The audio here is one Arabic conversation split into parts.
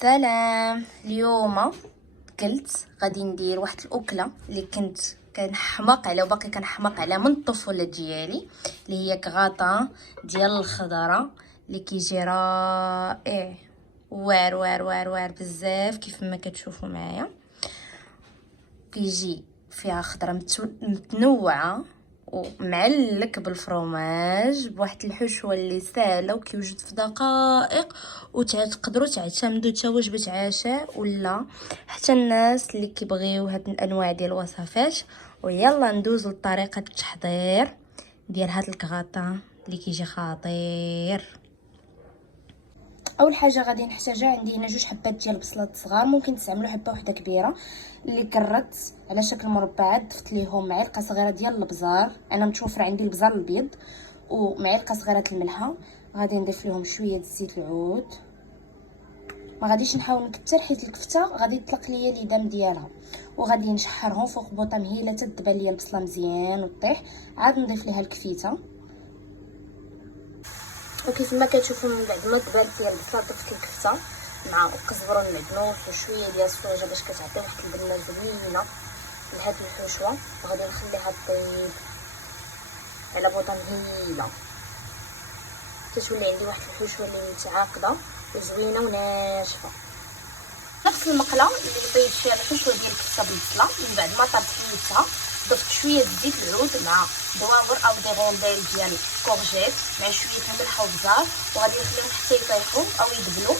سلام. اليوم قلت غادي ندير واحد الاكله اللي كنت كنحماق عليها وباقي كنحماق عليها من الطفوله ديالي، اللي هي كغاطا ديال الخضره اللي كيجي رائع واعر واعر واعر واعر بزاف كيف ما كتشوفوا معايا. كيجي فيها خضره متنوعه ومعلك بالفرماج بواحد الحشوه اللي ساهله وكيوجد في دقائق، وتقدروا تعتمدوا حتى وجبه عشاء ولا حتى الناس اللي كيبغيو هاد الانواع ديال الوصفات. ويلا ندوزو لطريقه التحضير ديال هاد الكغاطا اللي كيجي خطير. اول حاجه غادي نحتاجها، عندي هنا 2 حبات ديال البصلات صغار، ممكن تستعملوا حبه واحده كبيره اللي كرت على شكل مربعات. ضفت ليهم معلقه صغيره ديال البزار، انا متوفر عندي البزار الابيض، ومعلقه صغيره الملحه. غادي نضيف لهم شويه زيت العود، ما غاديش نحاول نكثر حيت الكفته غادي تطلق ليا اليدام ديالها، وغادي نشحرهم فوق بوطه مهيله تدبل ليا البصله مزيان وطيح. عاد نضيف ليها الكفيته، وكيف ما كتشوفوا من بعد ما دبلت ديال البصله ضفت الكفته مع القزبره المعدنوس وشويه ديال الصوجه باش كتعطي واحد البنه زوينه لهاد الحشوه. وغادي نخليها طيب على بوطه مهيله، كتولي عندي واحد الحشوه اللي متعاقده وزوينه وناشفه. نفس المقله اللي طيبت فيها الحشوه ديال الكفته بالبصله، من بعد ما طابت فيها ضفت شويه زيت العود مع دوامر او دي غونديل ديال كورجيت مع شويه الملح والبزار، وغادي نخليهم حتى يطيحوا او يدبلوا.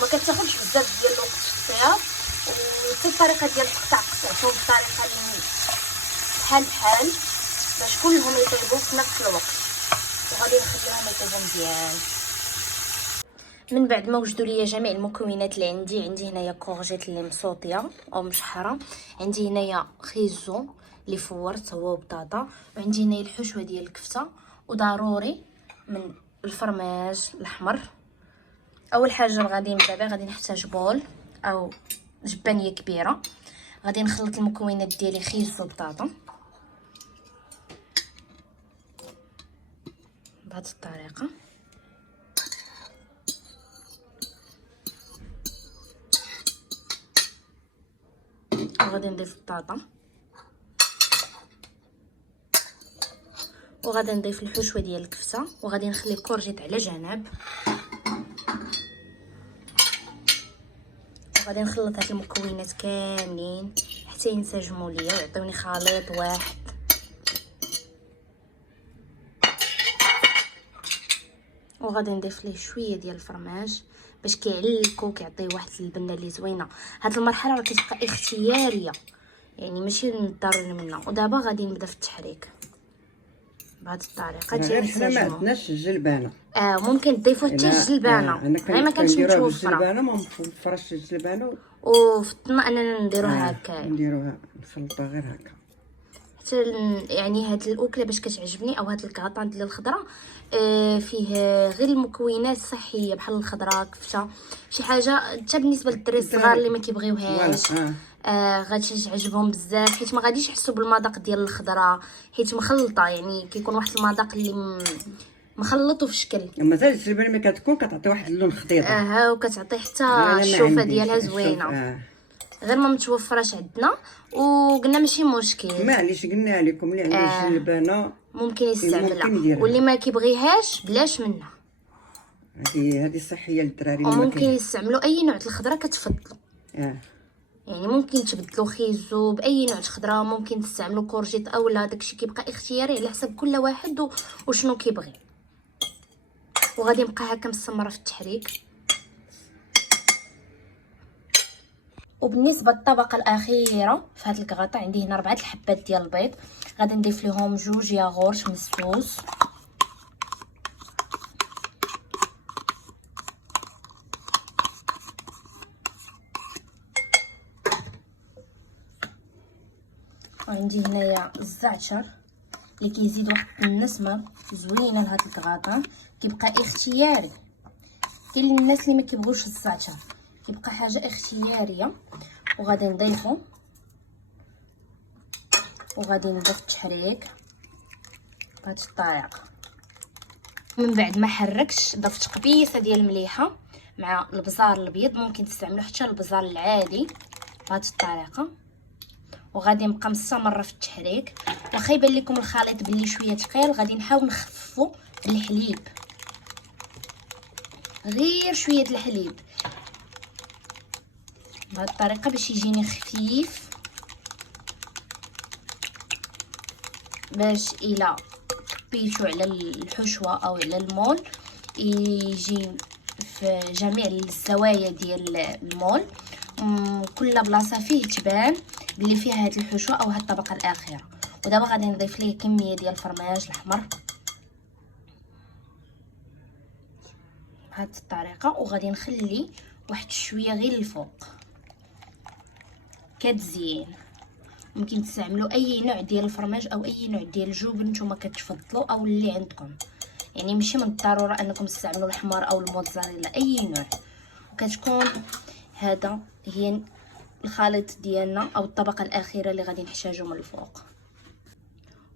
ما كتاخذش بزاف ديال الوقت في الطياب، ونفس الطريقه ديال تقطع قطعتهم بطريقه بحال باش كلهم يطيبوا في نفس الوقت، وغادي نخليهم يطيبوا مزيان. من بعد ما وجدوا ليا جميع المكونات اللي عندي هنايا كورجيت اللي مصوطيه او مشحره، عندي هنايا خيزو اللي فورت هو بطاطا، وعندي هنايا الحشوه ديال الكفته، وضروري من الفرماج الاحمر. اول حاجه غادي نبدا بها، غادي نحتاج بول او جبانيه كبيره. غادي نخلط المكونات ديالي خيزو وبطاطا بهذه الطريقه. وغادي نضيف البطاطا، وغادي نضيف الحشوه ديال الكفته، وغادي نخلي الكورجيت على جنب، وغادي نخلط هاد المكونات كاملين حتى ينسجموا ليا ويعطيوني خليط واحد. وغادي نضيف ليه شويه ديال الفرماج باش كيعلكو كيعطيه واحد البنه اللي زوينه. هاد المرحله راه كتبقى اختياريه، يعني ماشي من الضروري منها. ودابا غادي نبدا في التحريك بهذه الطريقه ديال حنا ما عندناش الجلبانه. ممكن تضيفوا حتى الجلبانه، غير ما كانش متوفره. الجلبانه ما مفرش الجلبانه وفي الطنانه نديروها هكا، نديروها نخلطوها غير هكا. حتى يعني هاد الاكله باش كتعجبني او هاد الكغاطا ديال الخضره فيه غير المكونات الصحيه بحال الخضره كفته شي حاجه حتى بالنسبه للدراري الصغار اللي ما كيبغيوهاش غادي تعجبهم بزاف، حيت ما غاديش يحسوا بالمذاق ديال الخضره حيت مخلطه، يعني كيكون واحد المذاق اللي مخلطو في شكل. مازال الجلبانه ملي كتكون كتعطي واحد اللون خضير وكتعطي حتى الشوفه ديالها زوينه. غير ما متوفراش عندنا وقلنا ماشي مشكل، معليش قلنا لكم اللي عنده الجلبانه ممكن يستعملها، واللي ما كيبغيهاش بلاش منها. هذه صحيه للدراري. وممكن يستعملوا اي نوع الخضره كتفضلوا، يعني ممكن تبدلوا خيزو باي نوع خضره، ممكن تستعملوا كورجيت او لا، داكشي كيبقى اختياري على حسب كل واحد وشنو كيبغي. وغادي نبقى هكا مستمره في التحريك. وبالنسبه للطبقه الاخيره في هذا الكغاطا، عندي هنا 4 الحبات ديال البيض، غادي نضيف لهم 2 ياغورت مسوس، وعندي هنايا الزعتر اللي كيزيد واحد النسمه زوينه لهاد الكغاطا، كيبقى اختياري. كاين الناس اللي ما كيبغوش الزعتر، كيبقى حاجه اختياريه. وغادي نضيفو، وغادي نضيف التحريك بهذه الطريقه. من بعد ما حركتش ضفت قبيصه ديال المليحه مع البزار الابيض، ممكن تستعملوا حتى البزار العادي بهذه الطريقه. وغادي نبقى مستمره في التحريك. واخا يبان لكم الخليط بلي شويه ثقيل، غادي نحاول نخففو بالحليب، غير شويه الحليب بهذه الطريقه باش يجيني خفيف، باش الى طبيتو على الحشوه او على المول يجي في جميع الزوايا ديال المول، كل بلاصه فيه تبان بلي فيها هاد الحشوه او هاد الطبقه الاخيره. ودابا غادي نضيف ليه كميه ديال الفرماج الاحمر بهاد الطريقه، وغادي نخلي واحد شويه غير الفوق كتزيين. ممكن تستعملوا اي نوع ديال الفرماج او اي نوع ديال الجبن نتوما كتفضلوا او اللي عندكم، يعني ماشي من الضروره انكم تستعملوا الحمار او الموتزاريلا، اي نوع. وكتكون هذا هي الخليط ديالنا او الطبقه الاخيره اللي غادي نحتاجو من الفوق.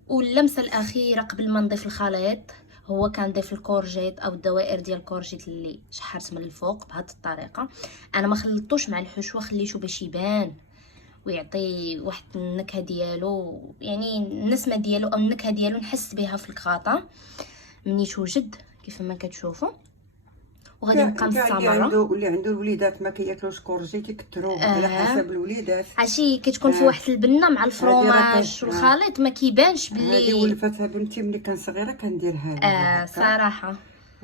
واللمسه الاخيره قبل ما نضيف الخليط هو كنضيف الكورجيت او الدوائر ديال الكورجيت اللي شحرت من الفوق بهذه الطريقه. انا ما خلطتوش مع الحشوه، خليته باش يبان ويعطي واحد النكهه ديالو، يعني النسمه ديالو او النكهه ديالو نحس بها في الكغاطه مني توجد كيف ما كتشوفوا. وغادي نبقى مستمره. اللي عنده الوليدات ما كياكلوش كورجيت يكثروه على حسب الوليدات. عرفتي كتكون في واحد البنه مع الفرomاج والخليط ما كيبانش بلي. هذه ولفتها بنتي ملي كان صغيره كنديرها صراحه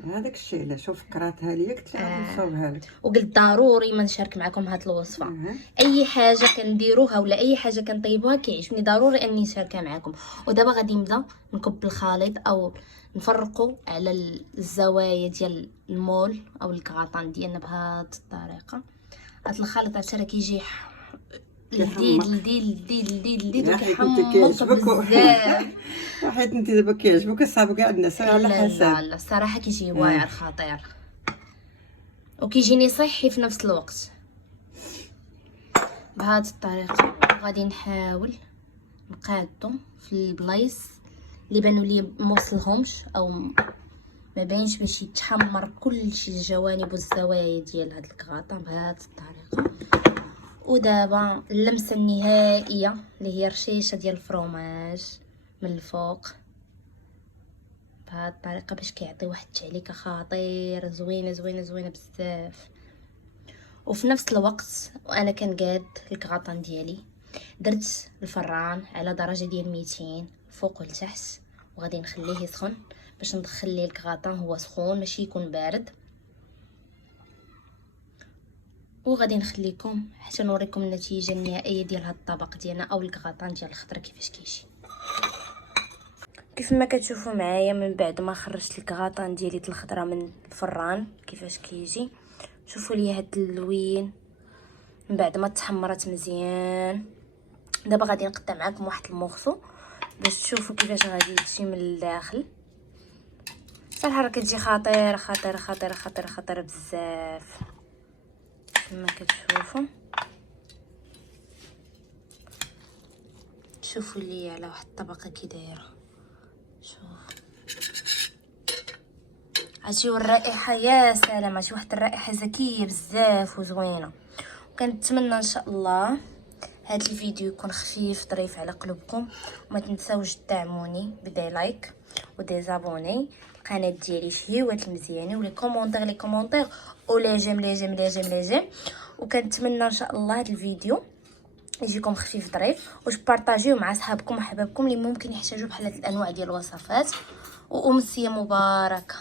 هذاك الشيء علاش فكراتها ليا قلت لها غادي نصاوبها لك. وقلت ضروري ما نشارك معكم هاد الوصفه. اي حاجه كنديروها ولا اي حاجه كنطيبوها كيعجبني ضروري اني نشاركها معكم. ودابا غادي نبدا نكب الخليط او نفرقوا على الزوايا ديال المول او الكغاطان ديالنا بهذه الطريقه. هاد الخليط عرفتي راه كيجي لذيذ وكيحمق بزاف. حيت انت دابا كيعجبك صعب كاع الناس على حسب. لا الصراحه كيجي واعر خطير وكيجيني صحي في نفس الوقت بهذه الطريقه. غادي نحاول نقادو في البلايص اللي بانوا لي موصلهمش او ما باينش باش يتحمر كلشي الجوانب والزوايا ديال هاد الكغاطه بهذه الطريقه. ودابا اللمسه النهائيه اللي هي رشيشه ديال الفرماج من الفوق بهذه الطريقه باش كيعطي واحد التعليكه خطيره زوينه زوينه زوينه بزاف. وفي نفس الوقت وانا كنقاد الكغاطان ديالي درت الفران على درجه ديال 200 فوق ولتحت، وغادي نخليه يسخن باش ندخل ليه الكغاطان هو سخون ماشي يكون بارد. وغادي نخليكم حتى نوريكم النتيجه النهائيه ديال هاد الطبق ديالنا او الكغاطان ديال الخضره كيفاش كيجي. كيف ما كتشوفوا معايا من بعد ما خرجت الكغاطان ديالي الخضره من الفران كيفاش كيجي. شوفوا لي هاد اللوين من بعد ما تحمرت مزيان. دابا غادي نقطع معكم واحد المورسو باش تشوفوا كيفاش غادي تجي من الداخل. صراحه كتجي خطيره خطيره خطيره خطيره خطيره بزاف كما كتشوفوا. شوفوا لي على واحد الطبقه كي دايره، شوف عرفتي الرائحه يا سلام، عرفتي واحد الرائحه زكيه بزاف وزوينه. وكنتمنى ان شاء الله هذا الفيديو يكون خفيف ظريف على قلوبكم. وما تنساوش تدعموني بدي لايك ودي زابوني القناه ديالي شهيوات المزيانه ولي كومونتير ولي جيم. وكنتمنى ان شاء الله هذا الفيديو يجيكم خفيف ظريف وتبارطاجيوه مع صحابكم وحبابكم اللي ممكن يحتاجوا بحال هاد الانواع ديال الوصفات. وامسيه مباركه.